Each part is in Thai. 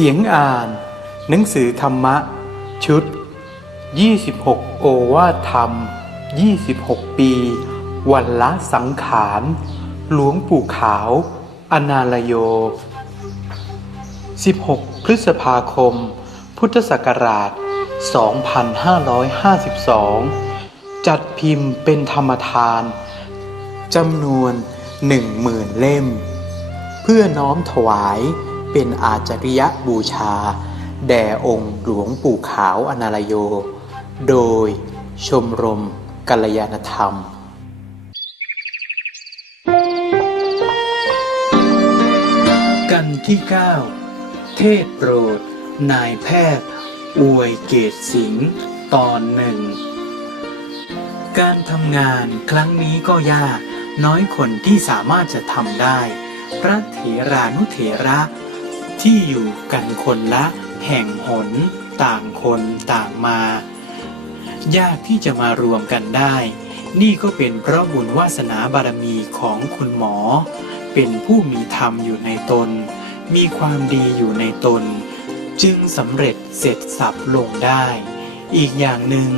เสียงอ่าน หนังสือธรรมะ ชุด 26 โอวาทธรรม 26 ปี วันละสังขาร หลวงปู่ขาว อนาลโย 16 พฤษภาคม พุทธศักราช 2552 จัดพิมพ์เป็นธรรมทานจำนวนหนึ่งหมื่นเล่ม เพื่อน้อมถวาย เป็นอาจาริยบูชา แด่องค์หลวงปู่ขาวอนาลโย โดยชมรมกัลยาณธรรมกันที่ 9 เทศโปรด นายแพทย์ อวยเกตสิงห์ตอนหนึ่ง การทำงานครั้งนี้ก็ยาก น้อยคนที่สามารถจะทำได้ พระเถรานุเถระ ที่อยู่กันคนละแห่งหนต่างคนต่างมา ยากที่จะมารวมกันได้ นี่ก็เป็นเพราะบุญวาสนาบารมีของคุณหมอ เป็นผู้มีธรรมอยู่ในตน มีความดีอยู่ในตน จึงสำเร็จเสร็จสับลงได้ อีกอย่างหนึ่ง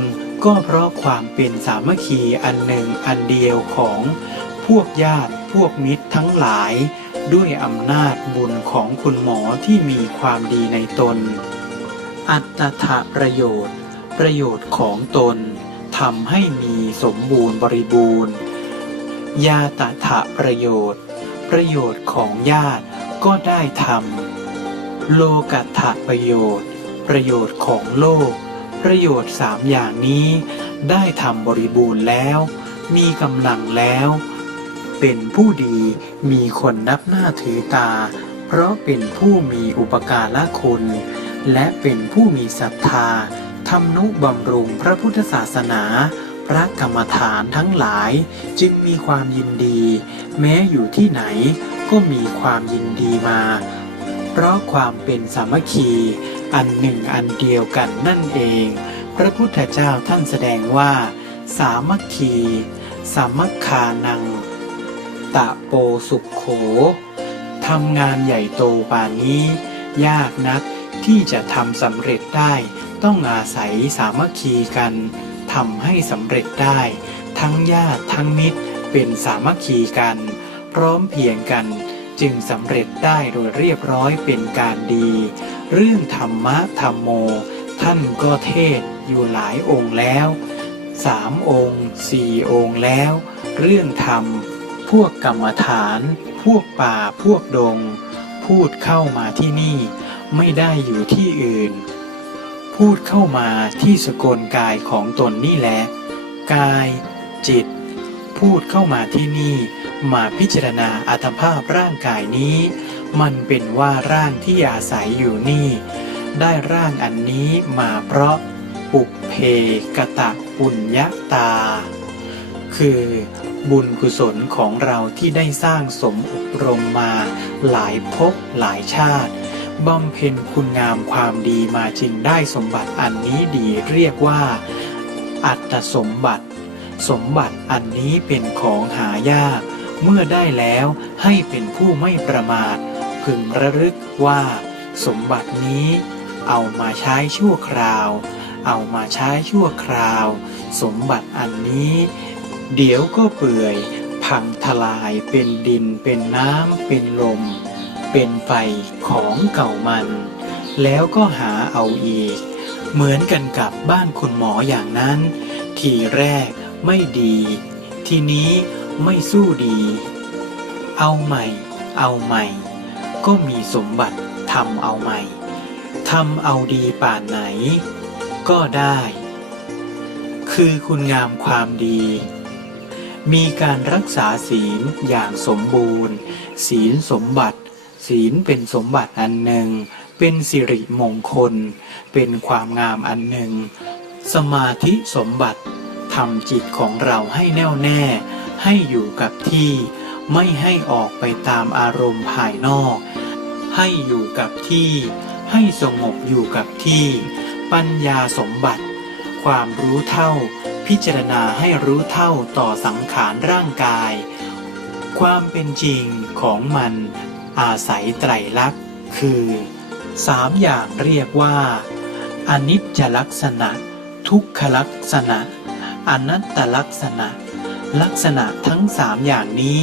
ก็เพราะความเป็นสามัคคีอันหนึ่งอันเดียวของพวกญาติพวกมิตรทั้งหลาย ด้วยอำนาจบุญของคุณหมอที่มีความดีในตน อัตถะประโยชน์ ประโยชน์ของตนทำให้มีสมบูรณ์บริบูรณ์ยาตถะประโยชน์ ประโยชน์ของญาติก็ได้ทำโลกัตถะประโยชน์ ประโยชน์ของโลก ประโยชน์สามอย่างนี้ ได้ทำบริบูรณ์แล้ว มีกำลังแล้ว เป็นผู้ดีมีคนนับหน้าถือตา เพราะเป็นผู้มีอุปการะคุณ และเป็นผู้มีศรัทธาทำนุบำรุงพระพุทธศาสนา พระกรรมฐานทั้งหลายจึงมีความยินดี แม้อยู่ที่ไหนก็มีความยินดีมา เพราะความเป็นสามัคคี อันหนึ่งอันเดียวกันนั่นเอง พระพุทธเจ้าท่านแสดงว่า สามัคคี สามัคคานัง ตะโปสุขโขทำงานใหญ่โตป่านนี้ ยากนักที่จะทำสำเร็จได้ ต้องอาศัยสามัคคีกันทำให้สำเร็จได้ ทั้งญาติทั้งมิตรเป็นสามัคคีกัน พร้อมเพียงกันจึงสำเร็จได้โดยเรียบร้อยเป็นการดี เรื่องธรรมะธรรมโม ท่านก็เทศอยู่หลายองค์แล้วสามองค์สี่องค์แล้ว เรื่องธรรม พวกกรรมฐาน พวกป่าพวกดง พูดเข้ามาที่นี่ ไม่ได้อยู่ที่อื่น พูดเข้ามาที่สกลกายของตนนี่แหละกาย จิต พูดเข้ามาที่นี่ มาพิจารณาอัตภาพร่างกายนี้ มันเป็นว่าร่างที่อาศัยอยู่นี่ ได้ร่างอันนี้มาเพราะปุเพกะตะปุญญาตา คือ บุญกุศลของเราที่ได้สร้างสมอบรมมา หลายภพหลายชาติบำเพ็ญคุณงามความดีมาจึงได้สมบัติอันนี้ดีเรียกว่า อัตสมบัติ สมบัติอันนี้เป็นของหายาก เมื่อได้แล้วให้เป็นผู้ไม่ประมาท พึงระลึกว่า สมบัตินี้ เอามาใช้ชั่วคราว เอามาใช้ชั่วคราว สมบัติอันนี้ เดี๋ยวก็เปื่อย พังทลายเป็นดินเป็นน้ำเป็นลม เป็นไฟของเก่ามัน แล้วก็หาเอาอีก เหมือนกันกับบ้านคุณหมออย่างนั้น ทีแรกไม่ดี ทีนี้ไม่สู้ดี เอาใหม่ เอาใหม่ ก็มีสมบัติทำเอาใหม่ทำเอาดีป่านไหน ก็ได้ คือคุณงามความดี มีการรักษาศีลอย่างสมบูรณ์ ศีลสมบัติ ศีลเป็นสมบัติอันหนึ่ง เป็นสิริมงคล เป็นความงามอันหนึ่ง สมาธิสมบัติทำจิตของเราให้แน่วแน่ ให้อยู่กับที่ ไม่ให้ออกไปตามอารมณ์ภายนอก ให้อยู่กับที่ ให้สงบอยู่กับที่ ปัญญาสมบัติ ความรู้เท่า พิจารณาให้รู้เท่าต่อสังขารร่างกาย ความเป็นจริงของมันอาศัยไตรลักษณ์คือสามอย่างเรียกว่า อนิจจลักษณะ ทุกขลักษณะ อนัตตลักษณะ ลักษณะทั้งสามอย่างนี้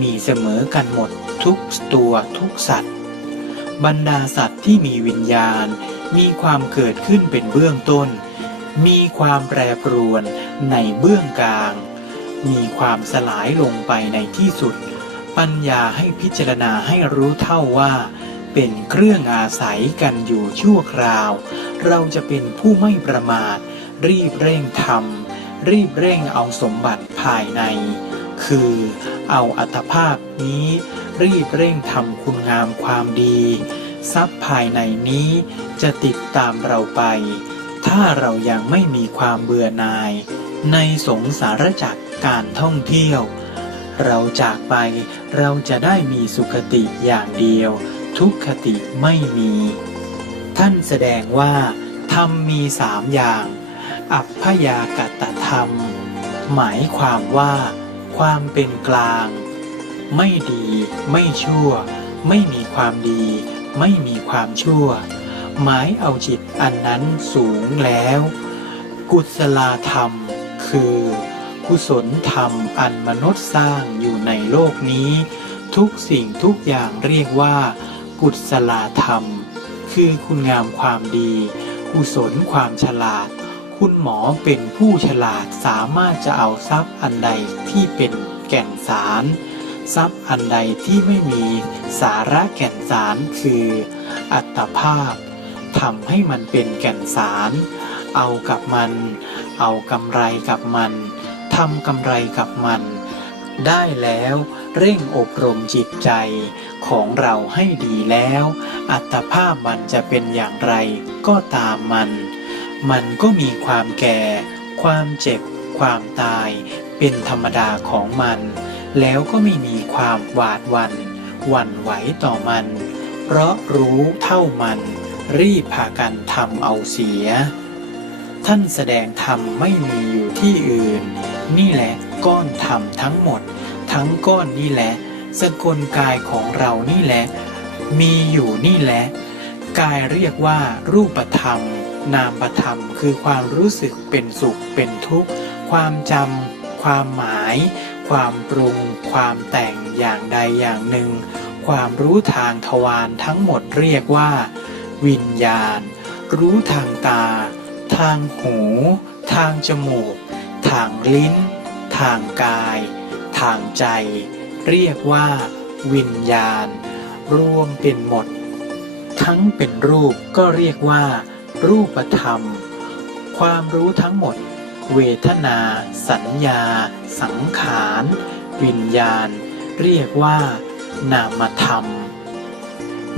มีเสมอกันหมดทุกตัวทุกสัตว์ บรรดาสัตว์ที่มีวิญญาณมีความเกิดขึ้นเป็นเบื้องต้น มีความแปรปรวนในเบื้องกลาง มีความสลายลงไปในที่สุด ปัญญาให้พิจารณาให้รู้เท่าว่า เป็นเครื่องอาศัยกันอยู่ชั่วคราว เราจะเป็นผู้ไม่ประมาท รีบเร่งทำรีบเร่งเอาสมบัติภายใน คือเอาอัตภาพนี้ รีบเร่งทำคุณงามความดี ทรัพย์ภายในนี้จะติดตามเราไป ถ้าเรายังไม่มีความเบื่อหน่าย ในสงสารจักรการท่องเที่ยว เราจากไปเราจะได้มีสุขติอย่างเดียว ทุกขติไม่มี ท่านแสดงว่าธรรมมีสามอย่าง อัพพยากตธรรม หมายความว่า ความเป็นกลาง ไม่ดี ไม่ชั่ว ไม่มีความดี ไม่มีความชั่ว หมายเอาจิตอันนั้นสูงแล้ว กุศลธรรม คือกุศลธรรมอันมนุษย์สร้างอยู่ในโลกนี้ ทุกสิ่งทุกอย่างเรียกว่า กุศลธรรม คือคุณงามความดี กุศลความฉลาด คุณหมอเป็นผู้ฉลาดสามารถจะเอาทรัพย์อันใดที่เป็นแก่นสารทรัพย์อันใดที่ไม่มีสาระแก่นสารคือ อัตภาพ ทำให้มันเป็นแก่นสาร เอากับมัน เอากำไรกับมันทำกำไรกับมัน ได้แล้วเร่งอบรมจิตใจของเราให้ดีแล้ว อัตภาพมันจะเป็นอย่างไรก็ตามมัน มันก็มีความแก่ ความเจ็บ ความตาย เป็นธรรมดาของมัน แล้วก็ไม่มีความหวาดหวันหวั่นไหวต่อมัน เพราะรู้เท่ามัน รีบพากันทำเอาเสีย ท่านแสดงธรรมไม่มีอยู่ที่อื่น นี่แหละก้อนธรรมทั้งหมด ทั้งก้อนนี่แหละ สกลกายของเรานี่แหละ มีอยู่นี่แหละ กายเรียกว่ารูปธรรม นามธรรมคือความรู้สึกเป็นสุขเป็นทุกข์ ความจำความหมาย ความปรุง ความแต่งอย่างใดอย่างหนึ่ง ความรู้ทางทวารทั้งหมดเรียกว่า วิญญาณ รู้ทางตา ทางหู ทางจมูก ทางลิ้น ทางกาย ทางใจ เรียกว่า วิญญาณ รวมเป็นหมด ทั้งเป็นรูปก็เรียกว่า รูปธรรม ความรู้ทั้งหมด เวทนา สัญญา สังขาร วิญญาณ เรียกว่า นามธรรม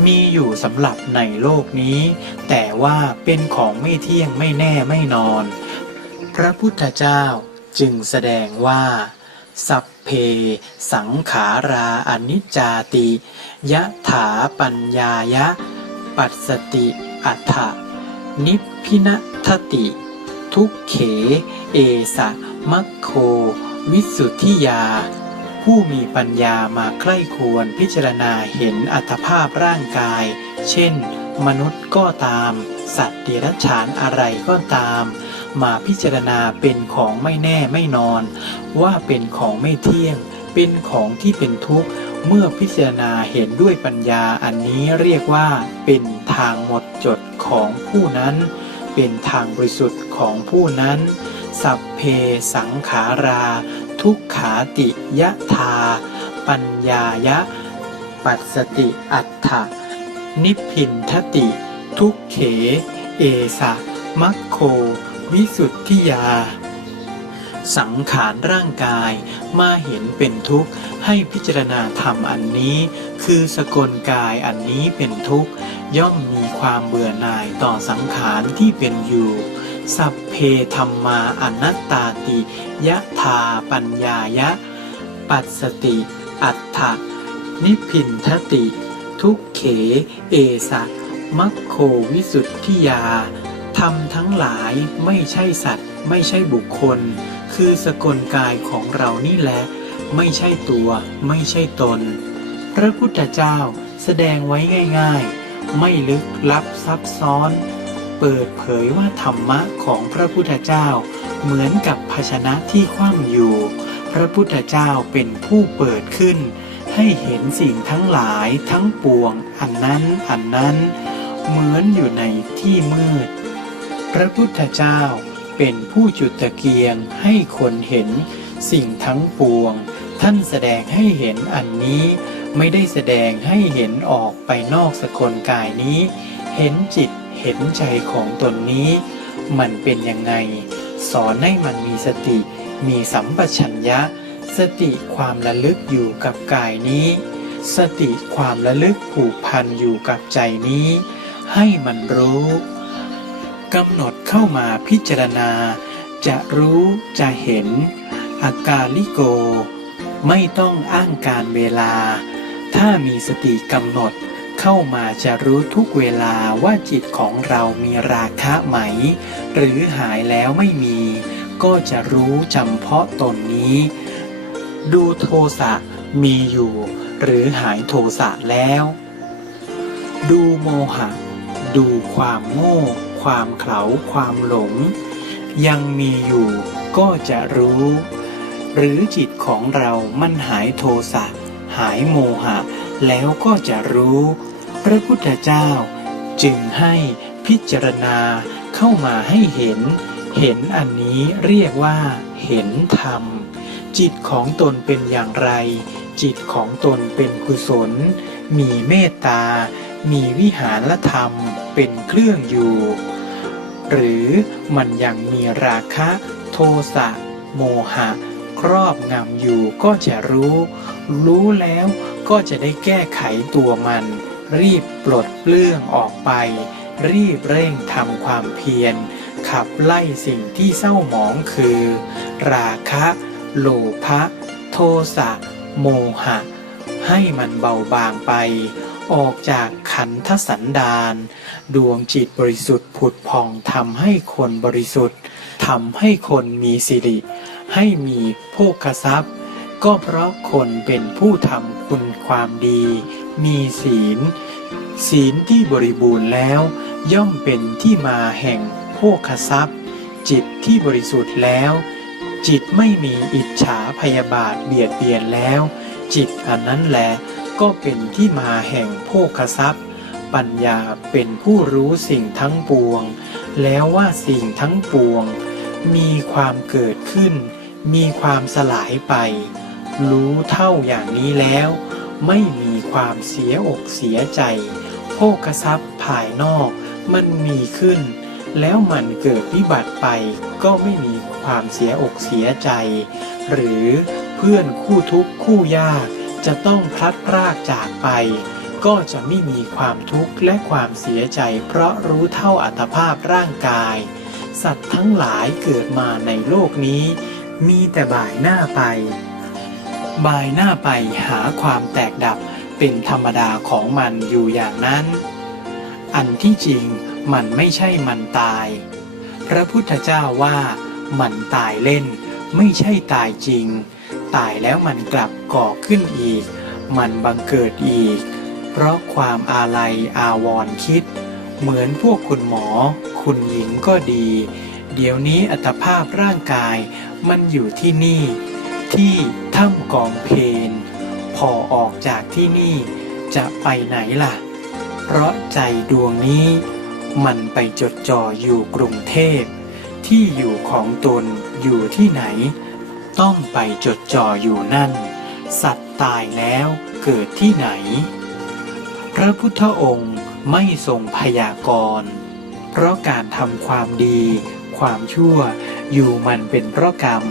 มีอยู่สำหรับในโลกนี้ แต่ว่าเป็นของไม่เที่ยงไม่แน่ไม่นอน พระพุทธเจ้าจึงแสดงว่า สัพเพ สังขาราอนิจจาติยะถาปัญญายะ ปัสสติอัฏฐนิพพินทติ ทุกเข เอสะมัคโค วิสุทธิยา ผู้มีปัญญามาใคร่ควรพิจารณาเห็นอัตภาพร่างกาย เช่น มนุษย์ก็ตาม สัตว์เดรัจฉานอะไรก็ตาม มาพิจารณาเป็นของไม่แน่ไม่นอน ว่าเป็นของไม่เที่ยง เป็นของที่เป็นทุกข์ เมื่อพิจารณาเห็นด้วยปัญญาอันนี้เรียกว่า เป็นทางหมดจดของผู้นั้น เป็นทางบริสุทธิ์ของผู้นั้น สัพเพสังขารา ทุกขาติยะธา ปัญญายะ ปัสสติอัฏฐะนิพพินทติ ทุกเข เอสะมัคโค วิสุทธิยา สังขารร่างกายมาเห็นเป็นทุกข์ให้พิจารณาธรรมอันนี้ คือสกลกายอันนี้เป็นทุกข์ย่อมมีความเบื่อหน่ายต่อสังขารที่เป็นอยู่ สัพเพธรรมาอนัตตาติยะธาปัญญายะ ปัสสติ อัฏฐะนิพพินทติ ทุกเข เอสะมัคโควิสุทธิยาธรรมทั้งหลายไม่ใช่สัตว์ ไม่ใช่บุคคล คือสกลกายของเรานี่แหละ ไม่ใช่ตัว ไม่ใช่ตน พระพุทธเจ้าแสดงไว้ง่าย ๆ ไม่ลึกลับซับซ้อน เปิดเผยว่าธรรมะของพระพุทธเจ้า เหมือนกับภาชนะที่คว่ำอยู่ พระพุทธเจ้าเป็นผู้เปิดขึ้น ให้เห็นสิ่งทั้งหลายทั้งปวง อันนั้นอันนั้น เหมือนอยู่ในที่มืด พระพุทธเจ้าเป็นผู้จุดตะเกียงให้คนเห็นสิ่งทั้งปวง ท่านแสดงให้เห็นอันนี้ไม่ได้แสดงให้เห็นออกไปนอกสกลกายนี้ เห็นจิต เห็นใจของตนนี้ มันเป็นยังไง สอนให้มันมีสติ มีสัมปชัญญะ สติความระลึกอยู่กับกายนี้ สติความระลึกผูกพันอยู่กับใจนี้ ให้มันรู้กำหนดเข้ามาพิจารณา จะรู้จะเห็น อาการลิโก ไม่ต้องอ้างการเวลา ถ้ามีสติกำหนด เข้ามาจะรู้ทุกเวลาว่าจิตของเรามีราคะไหม หรือหายแล้วไม่มี ก็จะรู้จำเพาะตนนี้ ดูโทสะมีอยู่ หรือหายโทสะแล้ว ดูโมหะ ดูความโง่ ความเขลาความหลง ยังมีอยู่ก็จะรู้ หรือจิตของเรามันหายโทสะหายโมหะ แล้วก็จะรู้ พระพุทธเจ้าจึงให้พิจารณาเข้ามาให้เห็น เห็นอันนี้เรียกว่า เห็นธรรม จิตของตนเป็นอย่างไร จิตของตนเป็นกุศล มีเมตตา มีวิหารธรรมเป็นเครื่องอยู่ หรือมันยังมีราคะโทสะโมหะ ครอบงำอยู่ก็จะรู้ รู้แล้ว ก็จะได้แก้ไขตัวมัน รีบปลดเปลื้องออกไป รีบเร่งทำความเพียร ขับไล่สิ่งที่เศร้าหมองคือ ราคะ โลภะโทสะ โมหะ ให้มันเบาบางไป ออกจากขันธสันดานดวงจิตบริสุทธิ์ผุดผ่องทำให้คนบริสุทธิ์ทำให้คนมีสิริ ให้มีโภคทรัพย์ ก็เพราะคนเป็นผู้ทำคุณความดี มีศีล ศีลที่บริบูรณ์แล้ว ย่อมเป็นที่มาแห่งโภคทรัพย์ จิตที่บริสุทธิ์แล้ว จิตไม่มีอิจฉาพยาบาทเบียดเบียนแล้ว จิตอันนั้นแหละก็เป็นที่มาแห่งโภคทรัพย์ ปัญญาเป็นผู้รู้สิ่งทั้งปวง แล้วว่าสิ่งทั้งปวง มีความเกิดขึ้น มีความสลายไป รู้เท่าอย่างนี้แล้ว ไม่มีความเสียอกเสียใจโภคทรัพย์ภายนอกมันมีขึ้น แล้วมันเกิดวิบัติไปก็ไม่มีความเสียอกเสียใจ หรือเพื่อนคู่ทุกข์คู่ยากจะต้องพลัดพรากจากไป ก็จะไม่มีความทุกข์และความเสียใจ เพราะรู้เท่าอัตภาพร่างกาย สัตว์ทั้งหลายเกิดมาในโลกนี้ มีแต่บ่ายหน้าไป บายหน้าไปหาความแตกดับเป็นธรรมดาของมันอยู่อย่างนั้น อันที่จริงมันไม่ใช่มันตาย พระพุทธเจ้าว่ามันตายเล่น ไม่ใช่ตายจริง ตายแล้วมันกลับก่อขึ้นอีก มันบังเกิดอีก เพราะความอาลัยอาวรณ์คิด เหมือนพวกคุณหมอ คุณหญิงก็ดี เดี๋ยวนี้อัตภาพร่างกายมันอยู่ที่นี่ ที่ถ้ำกองเพนพอออกจากที่นี่จะไปไหนล่ะ เพราะใจดวงนี้มันไปจดจ่ออยู่กรุงเทพ ที่อยู่ของตนอยู่ที่ไหน ต้องไปจดจ่ออยู่นั่น สัตว์ตายแล้วเกิดที่ไหน พระพุทธองค์ไม่ทรงพยากรณ์เพราะการทำความดี ความชั่วอยู่มันเป็นเพราะกรรม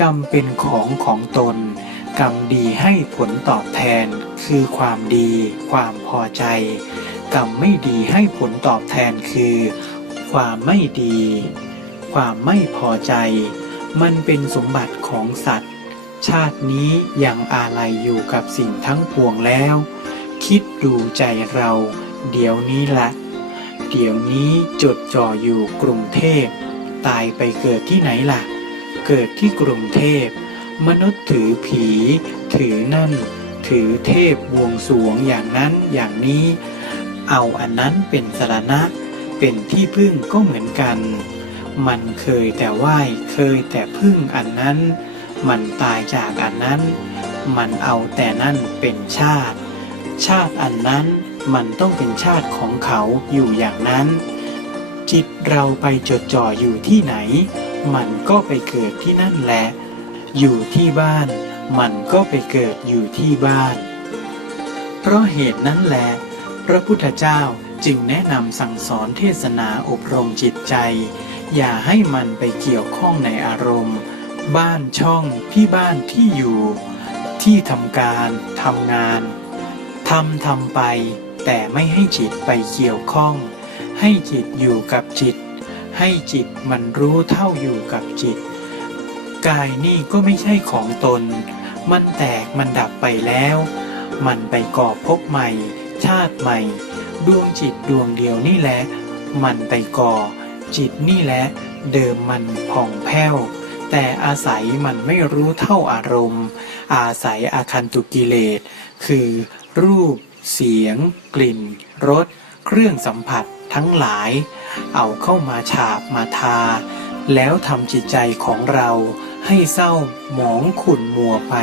กรรมเป็นของของตน กรรมดีให้ผลตอบแทน คือความดี ความพอใจ กรรมไม่ดีให้ผลตอบแทนคือ ความไม่ดี ความไม่พอใจ มันเป็นสมบัติของสัตว์ ชาตินี้ยังอาลัยอยู่กับสิ่งทั้งปวงแล้ว คิดดูใจเรา เดี๋ยวนี้ละ เดี๋ยวนี้จดจ่ออยู่กรุงเทพ ตายไปเกิดที่ไหนล่ะ กิดที่กรุงเทพ มนุษย์ถือผี ถือนั่น ถือเทพบวงสรวงอย่างนั้นอย่างนี้ เอาอันนั้นเป็นสารณะ เป็นที่พึ่งก็เหมือนกัน มันเคยแต่ไหว้เคยแต่พึ่งอันนั้น มันตายจากอันนั้น มันเอาแต่นั่นเป็นชาติ ชาติอันนั้นมันต้องเป็นชาติของเขาอยู่อย่างนั้น จิตเราไปจดจ่ออยู่ที่ไหน มันก็ไปเกิดที่นั่นแหละ อยู่ที่บ้าน มันก็ไปเกิดอยู่ที่บ้าน เพราะเหตุนั้นแหละ พระพุทธเจ้าจึงแนะนำสั่งสอนเทศนาอบรมจิตใจ อย่าให้มันไปเกี่ยวข้องในอารมณ์ บ้านช่องที่บ้านที่อยู่ ที่ทำการทำงานทำทำไป แต่ไม่ให้จิตไปเกี่ยวข้อง ให้จิตอยู่กับจิต ให้จิตมันรู้เท่าอยู่กับจิต กายนี่ก็ไม่ใช่ของตน มันแตกมันดับไปแล้ว มันไปก่อภพใหม่ ชาติใหม่ ดวงจิตดวงเดียวนี่แหละ มันไปก่อ จิตนี่แหละ เดิมมันผ่องแผ้ว แต่อาศัยมันไม่รู้เท่าอารมณ์ อาศัยอาคันตุกิเลส คือรูป เสียง กลิ่น รส เครื่องสัมผัสทั้งหลาย เอาเข้ามาฉาบมาทา แล้วทำจิตใจของเราให้เศร้าหมองขุ่นมัวไป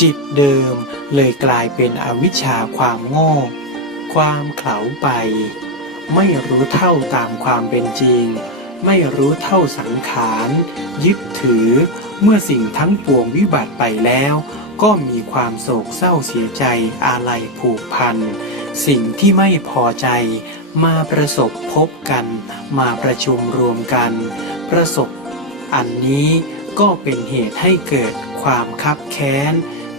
จิตเดิมเลยกลายเป็นอวิชชาความโง่ความเขลาไป ไม่รู้เท่าตามความเป็นจริง ไม่รู้เท่าสังขาร ยึดถือเมื่อสิ่งทั้งปวงวิบัติไปแล้ว ก็มีความโศกเศร้าเสียใจอาลัยผูกพัน สิ่งที่ไม่พอใจ มาประสบพบกัน มาประชุมรวมกัน ประสบอันนี้ก็เป็นเหตุให้เกิดความคับแค้น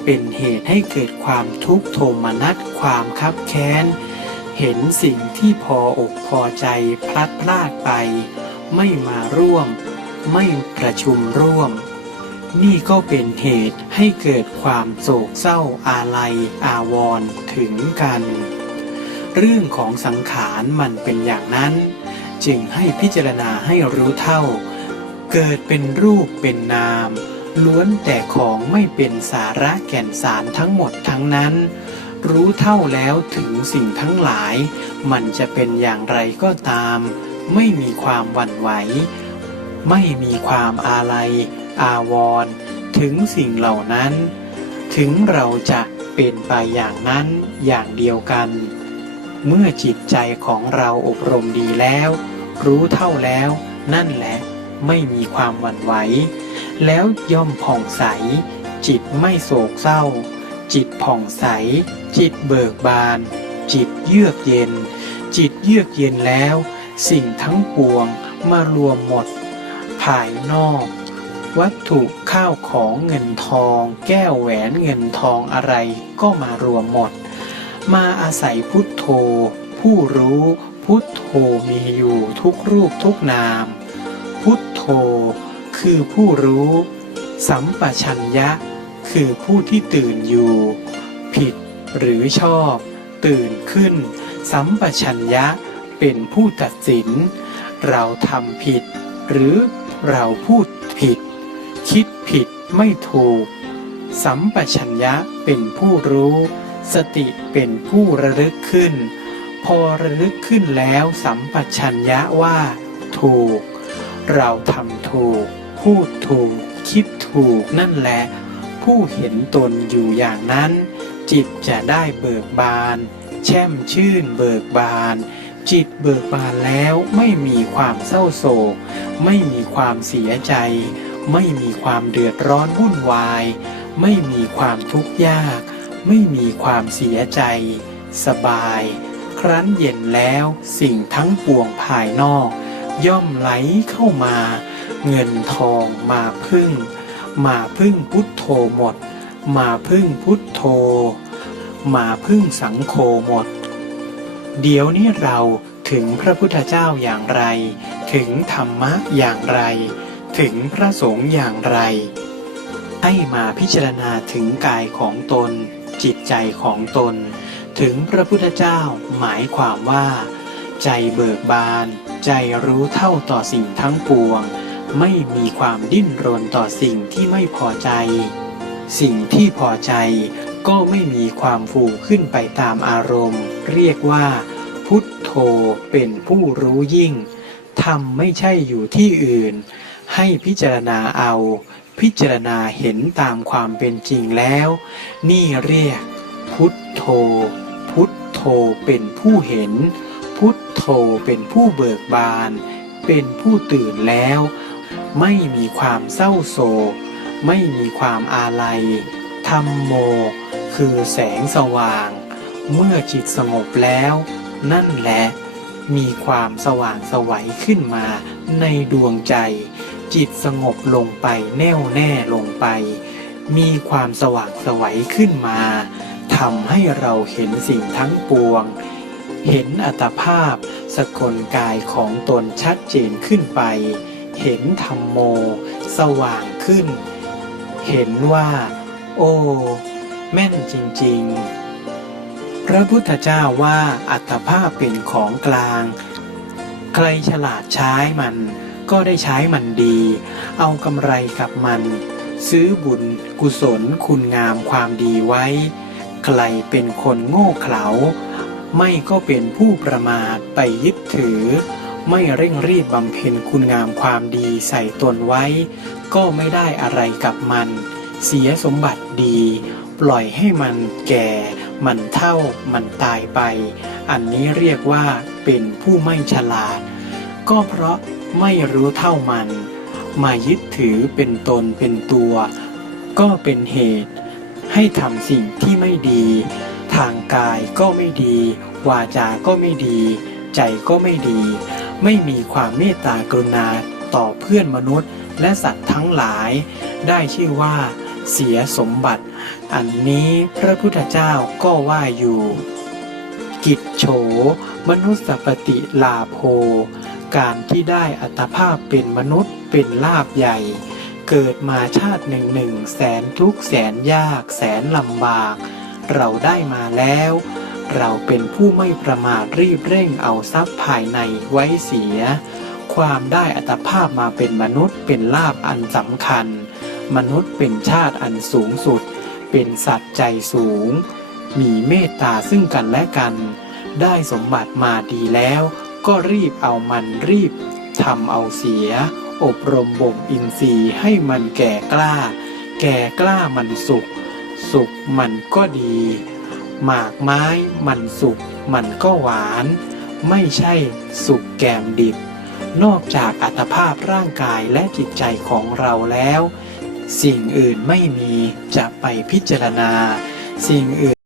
เป็นเหตุให้เกิดความทุกข์โทมนัสความคับแค้น เห็นสิ่งที่พออกพอใจพลัดพรากไป ไม่มาร่วม ไม่ประชุมร่วม นี่ก็เป็นเหตุให้เกิดความโศกเศร้าอาลัยอาวรณ์ถึงกัน เรื่องของสังขารมันเป็นอย่างนั้น จึงให้พิจารณาให้รู้เท่า เกิดเป็นรูปเป็นนาม ล้วนแต่ของไม่เป็นสาระแก่นสารทั้งหมดทั้งนั้น รู้เท่าแล้วถึงสิ่งทั้งหลาย มันจะเป็นอย่างไรก็ตาม ไม่มีความหวั่นไหว ไม่มีความอาลัย อาวรณ์ถึงสิ่งเหล่านั้น ถึงเราจะเป็นไปอย่างนั้นอย่างเดียวกัน เมื่อจิตใจของเราอบรมดีแล้ว รู้เท่าแล้ว นั่นแหละไม่มีความหวั่นไหว แล้วย่อมผ่องใส จิตไม่โศกเศร้า จิตผ่องใส จิตเบิกบาน จิตเยือกเย็น จิตเยือกเย็นแล้ว สิ่งทั้งปวงมารวมหมด ภายนอก วัตถุข้าวของเงินทอง แก้วแหวนเงินทองอะไรก็มารวมหมด มาอาศัยพุทโธ ผู้รู้พุทโธมีอยู่ทุกรูปทุกนาม พุทโธ คือผู้รู้ สัมปชัญญะ คือผู้ที่ตื่นอยู่ ผิดหรือชอบ ตื่นขึ้น สัมปชัญญะเป็นผู้ตัดสิน เราทำผิด หรือเราพูดผิด คิดผิดไม่ถูก สัมปชัญญะเป็นผู้รู้ สติเป็นผู้ระลึกขึ้น พอระลึกขึ้นแล้วสัมปชัญญะว่า ถูก เราทำถูก พูดถูก คิดถูกนั่นแหละ ผู้เห็นตนอยู่อย่างนั้น จิตจะได้เบิกบาน แช่มชื่นเบิกบาน จิตเบิกบานแล้วไม่มีความเศร้าโศก ไม่มีความเสียใจ ไม่มีความเดือดร้อนวุ่นวาย ไม่มีความทุกข์ยาก ไม่มีความเสียใจ สบาย ครั้นเย็นแล้วสิ่งทั้งปวงภายนอก ย่อมไหลเข้ามา เงินทองมาพึ่ง มาพึ่งพุทโธหมด มาพึ่งพุทโธ มาพึ่งสังโฆหมด เดี๋ยวนี้เราถึงพระพุทธเจ้าอย่างไร ถึงธรรมะอย่างไร ถึงพระสงฆ์อย่างไร ให้มาพิจารณาถึงกายของตน จิตใจของตน ถึงพระพุทธเจ้าหมายความว่า ใจเบิกบาน ใจรู้เท่าต่อสิ่งทั้งปวง ไม่มีความดิ้นรนต่อสิ่งที่ไม่พอใจ สิ่งที่พอใจก็ไม่มีความฟูขึ้นไปตามอารมณ์ เรียกว่า พุทโธเป็นผู้รู้ยิ่งธรรมไม่ใช่อยู่ที่อื่น ให้พิจารณาเอา พิจารณาเห็นตามความเป็นจริงแล้ว นี่เรียก พุทโธ พุทโธเป็นผู้เห็น พุทโธเป็นผู้เบิกบาน เป็นผู้ตื่นแล้ว ไม่มีความเศร้าโศก ไม่มีความอาลัยธรรมโม คือแสงสว่าง เมื่อจิตสงบแล้ว นั่นแหละ มีความสว่างสวัยขึ้นมาในดวงใจ จิตสงบลงไปแน่วแน่ลงไป มีความสว่างสวัยขึ้นมาทำให้เราเห็นสิ่งทั้งปวง เห็นอัตภาพสกลกายของตนชัดเจนขึ้นไป เห็นธรรมโม สว่างขึ้น เห็นว่า โอ้ แม่นจริง ๆ พระพุทธเจ้าว่าอัตภาพเป็นของกลาง ใครฉลาดใช้มัน ก็ได้ใช้มันดี เอากำไรกับมัน ซื้อบุญกุศลคุณงามความดีไว้ ใครเป็นคนโง่เขลา ไม่ก็เป็นผู้ประมาทไปยึดถือ ไม่เร่งรีบบำเพ็ญคุณงามความดีใส่ตนไว้ ก็ไม่ได้อะไรกับมัน เสียสมบัติดี ปล่อยให้มันแก่ มันเท่า มันตายไป อันนี้เรียกว่าเป็นผู้ไม่ฉลาด ก็เพราะไม่รู้เท่ามัน มายึดถือเป็นตนเป็นตัว ก็เป็นเหตุ ให้ทำสิ่งที่ไม่ดี ทางกายก็ไม่ดี วาจาก็ไม่ดี ใจก็ไม่ดี ไม่มีความเมตตากรุณาต่อเพื่อนมนุษย์และสัตว์ทั้งหลาย ได้ชื่อว่า เสียสมบัติ อันนี้พระพุทธเจ้าก็ว่าอยู่ กิจโฉมนุษย์สปติลาโภ การที่ได้อัตภาพเป็นมนุษย์เป็นลาบใหญ่ เกิดมาชาติหนึ่งหนึ่งแสนทุกแสนยากแสนลำบาก เราได้มาแล้ว เราเป็นผู้ไม่ประมาทรีบเร่งเอาทรัพย์ภายในไว้เสีย ความได้อัตภาพมาเป็นมนุษย์เป็นลาบอันสำคัญ มนุษย์เป็นชาติอันสูงสุด เป็นสัตว์ใจสูง มีเมตตาซึ่งกันและกัน ได้สมบัติมาดีแล้ว ก็รีบเอามันรีบทำเอาเสีย อบรมบ่มอินทรีย์ให้มันแก่กล้า แก่กล้ามันสุกสุกมันก็ดี หมากไม้มันสุกมันก็หวาน ไม่ใช่สุกแกมดิบ นอกจากอัตภาพร่างกายและจิตใจของเราแล้ว สิ่งอื่นไม่มีจะไปพิจารณา สิ่งอื่น